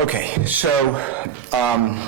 Okay, so I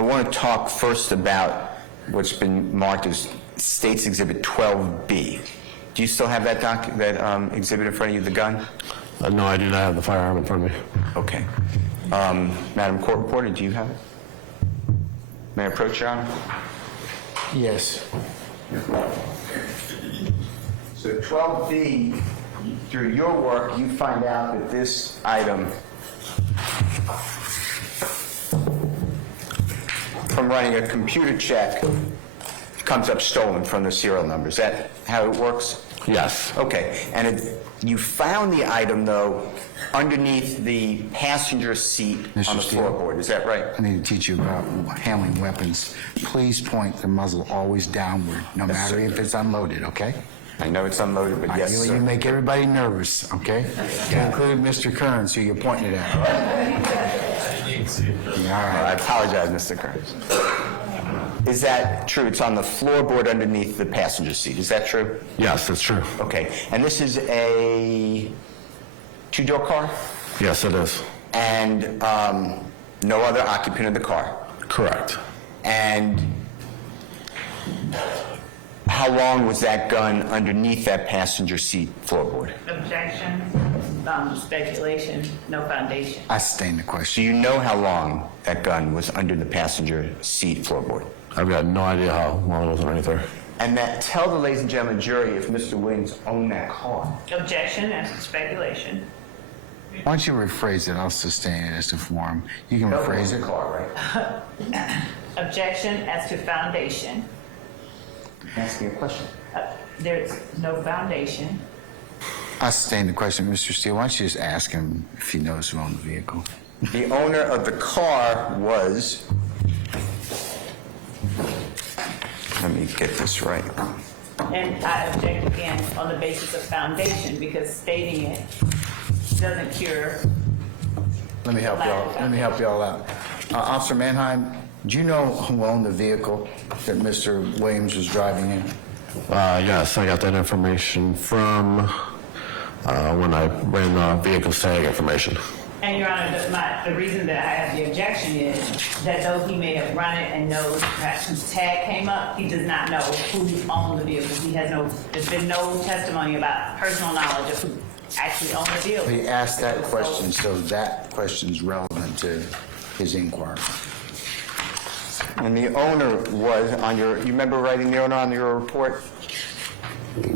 want to talk first about what's been marked as State's Exhibit 12B. Do you still have that exhibit in front of you, the gun? No, I do not have the firearm in front of me. Okay. Madam Court Reporter, do you have it? May I approach, Your Honor? Yes. So 12B, through your work, you find out that this item, from running a computer check, comes up stolen from the serial number. Is that how it works? Yes. Okay, and you found the item, though, underneath the passenger seat on the floorboard. Is that right? I need to teach you about handling weapons. Please point the muzzle always downward, no matter if it's unloaded, okay? I know it's unloaded, but yes, sir. You make everybody nervous, okay? Including Mr. Kerns, who you're pointing it at. All right. I apologize, Mr. Kerns. Is that true? It's on the floorboard underneath the passenger seat. Is that true? Yes, that's true. Okay. And this is a two-door car? Yes, it is. And no other occupant of the car? Correct. And how long was that gun underneath that passenger seat floorboard? Objection, speculation, no foundation. I sustain the Do question. you know how long that gun was under the passenger seat floorboard? I've got no idea how long it was underneath there. And that, tell the ladies and gentlemen jury if Mr. Williams owned that car. Objection, that's speculation. Why don't you rephrase it? I'll sustain it as to form. You can rephrase it. Car, right? Objection as to foundation. I'm asking a question. There's no foundation. I sustain the question. Mr. Steele, why don't you just ask him if he knows who owned the vehicle? The owner of the car was, let me get this right. And I object again on the basis of foundation because stating it doesn't cure. Let me help y'all. Let me help y'all out. Officer Mannheim, do you know who owned the vehicle that Mr. Williams was driving in? Yes, I got that information from when I ran the vehicle tag information. And Your Honor, the reason that I have the objection is that though he may have run it and knows perhaps whose tag came up, he does not know who owned the vehicle. There's been no testimony about personal knowledge of who actually owned the vehicle. He asked that question, so that question's relevant to his inquiry. And the owner was on your, you remember writing the owner on your report?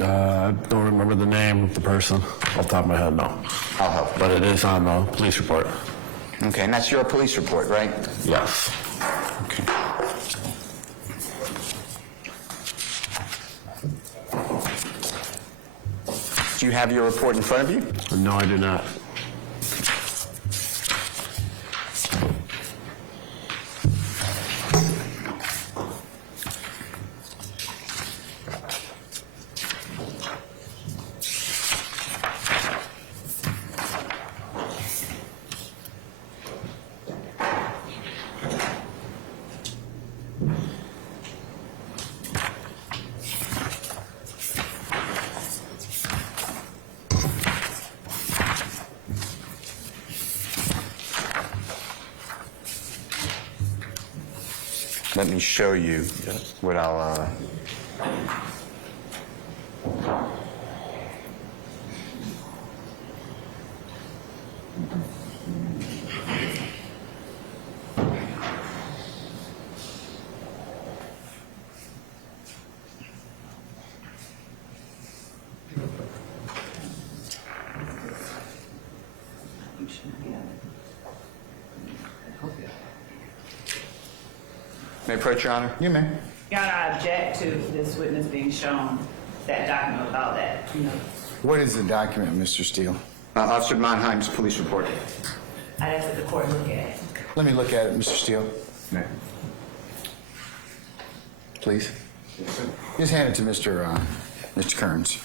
I don't remember the name of the person off the top of my head, no. I'll help you. But it is on the police report. Okay, and that's your police report, right? Yes. Okay. Do you have your report in front of you? No, I do not. Let me show you what I'll, may I approach, Your Honor? You may. Your Honor, I object to this witness being shown that document about that, What is the document, Mr. Steele? Officer Mannheim's police report. I ask that the court look at it. Let me look at it, Mr. Steele. Please. Just hand it to Mr. Kerns.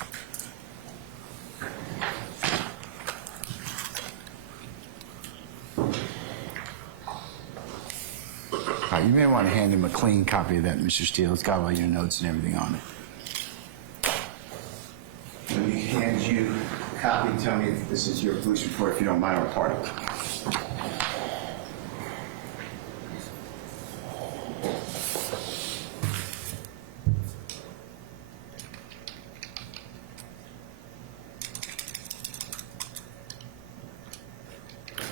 All right, you may want to hand him a clean copy of that, Mr. Steele. It's got all your notes and everything on it. Let me hand you a copy to tell me if this is your police report, if you don't mind, or part of it.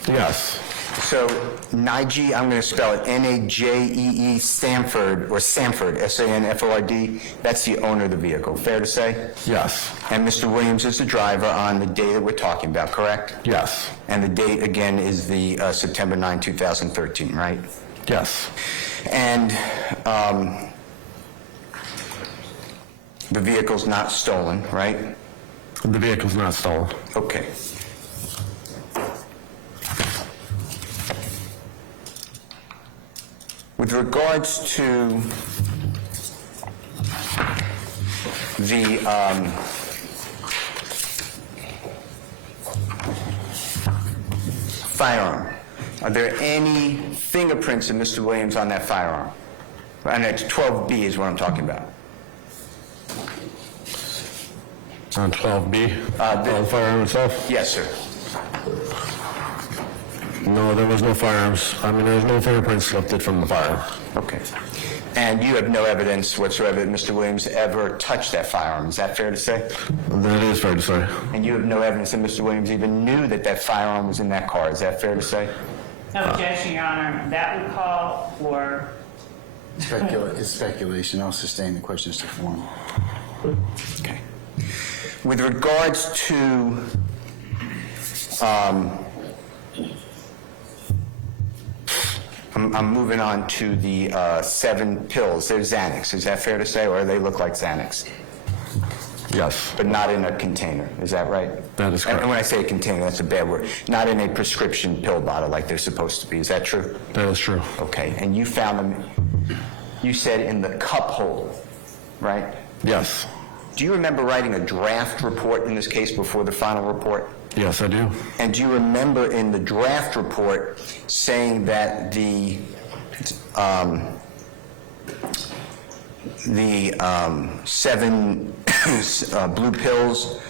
Yes. So, Najee, I'm going to spell it N-A-J-E-E, Sanford, or Sanford, S-A-N-F-O-R-D, that's the owner of the vehicle, fair to say? Yes. And Mr. Williams is the driver on the day that we're talking about, correct? Yes. And the date, again, is the September 9, 2013, right? Yes. And the vehicle's not stolen, right? The vehicle's not stolen. Okay. With regards to the firearm, are there any fingerprints of Mr. Williams on that firearm? And that's 12B is what I'm talking about. On 12B? On the firearm itself? Yes, sir. No, there was no firearms. I mean, there's no fingerprints lifted from the firearm. Okay. And you have no evidence whatsoever that Mr. Williams ever touched that firearm. Is that fair to say? That is fair to say. And you have no evidence that Mr. Williams even knew that that firearm was in that car. Is that fair to say? No objection, Your Honor. That would call for It's speculation. I'll sustain the question as to form. Okay. With regards to I'm moving on to the 7 pills. They're Xanax. Is that fair to say, or they look like Xanax? Yes. But not in a container. Is that right? That is correct. And when I say a container, that's a bad word. Not in a prescription pill bottle like they're supposed to be. Is that true? That is true. Okay. And you found them, you said in the cup holder, right? Yes. Do you remember writing a draft report in this case before the final report? Yes, I do. And do you remember in the draft report saying that the 7 blue pills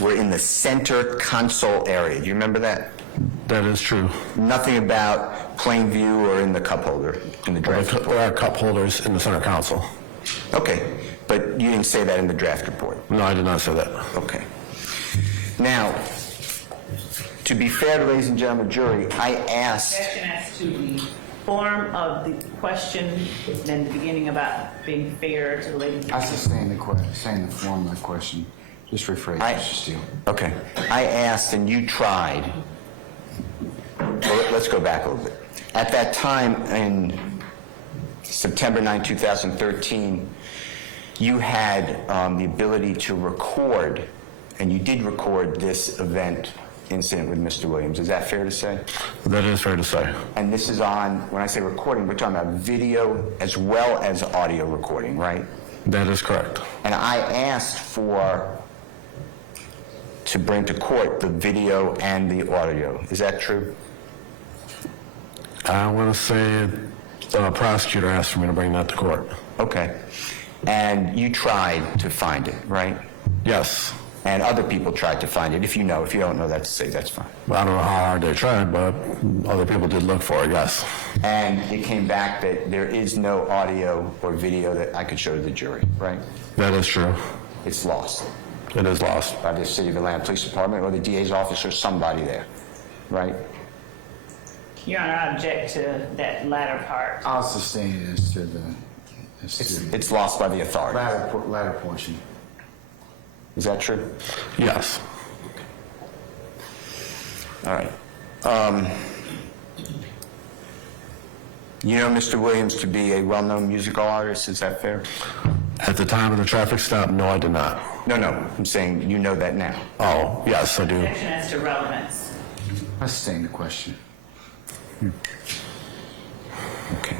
were in the center console area? Do you remember that? That is true. Nothing about plain view or in the cup holder in the draft report? There are cup holders in the center console. Okay, but you didn't say that in the draft report? No, I did not say that. Okay. Now, to be fair to ladies and gentlemen jury, I asked... objection as to the form of the question in the beginning about being fair to the lady. I sustain the form of the question. Just rephrase, Mr. Steele. Okay. I asked and you tried. Well, let's go back a little bit. At that time, in September 9, 2013, you had the ability to record, and you did record this incident with Mr. Williams. Is that fair to say? That is fair to say. And this is on, when I say recording, we're talking about video as well as audio recording, right? That is correct. And I asked to bring to court the video and the audio. Is that true? I want to say the prosecutor asked for me to bring that to court. Okay. And you tried to find it, right? Yes. And other people tried to find it. If you know, if you don't know that to say, that's fine. I don't know how hard they tried, but other people did look for it, yes. And it came back that there is no audio or video that I could show to the jury, right? That is true. It's lost It is lost. by the City of Atlanta Police Department or the DA's office or somebody there, right? Your Honor, I object to that latter part. I'll sustain it as to the It's lost by the authority. latter portion. Is that true? Yes. All right. You know Mr. Williams to be a well-known musical artist, is that fair? At the time of the traffic stop, no, I did not. No, I'm saying you know that now. Oh, yes, I do. Objection as to relevance. I sustain the question. Okay.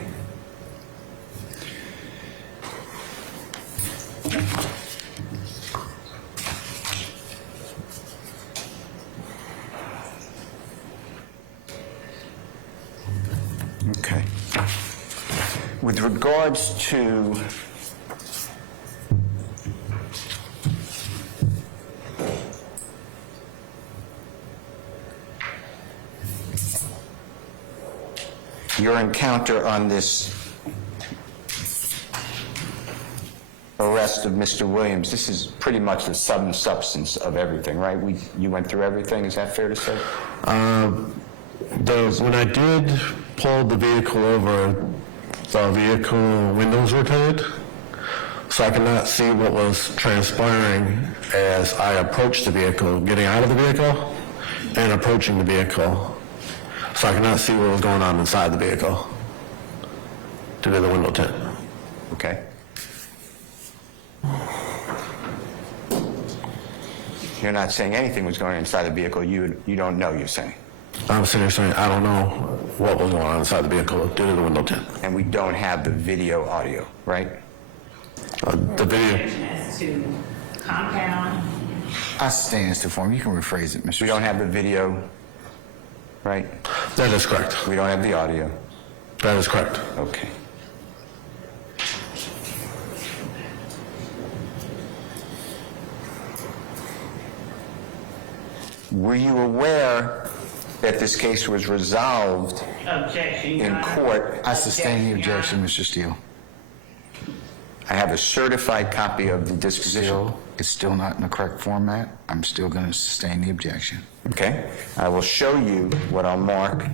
Okay. With regards to your encounter on this arrest of Mr. Williams, this is pretty much the sum and substance of everything, right? You went through everything, is that fair to say? When I did pull the vehicle over, the vehicle windows were tinted, so I could not see what was transpiring as I approached the vehicle, getting out of the vehicle and approaching the vehicle. So I could not see what was going on inside the vehicle due to the window tint. Okay. You're not saying anything was going on inside the vehicle, you don't know, you're saying? I'm sitting there saying, I don't know what was going on inside the vehicle due to the window tint. And we don't have the video audio, right? The video, As to compound, I stand as to form. You can rephrase it, Mr. We don't have the video, right? that is correct. We don't have the audio. That is correct. Okay. Were you aware that this case was resolved objection, Your in Honor. court? I sustain the Your Honor. objection, Mr. Steele. I have a certified copy of the disposition. It's still not in the correct format. I'm still going to sustain the objection. Okay, I will show you what I'll mark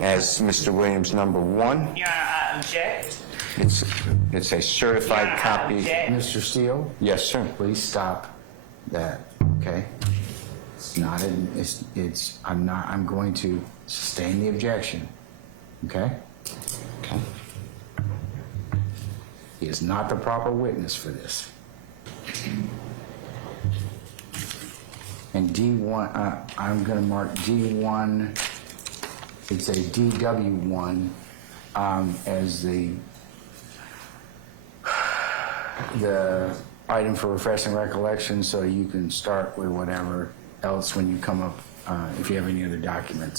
as Mr. Williams number 1. Your Honor, I object. It's a certified Your Honor, I copy. object. Mr. Steele, Yes, sir. please stop that, okay? It's not, I'm going to sustain the objection, okay? Okay. He is not the proper witness for this. And D1, I'm going to mark D1, it's a DW1 as the item for refreshing recollection, so you can start with whatever else when you come up, if you have any other documents.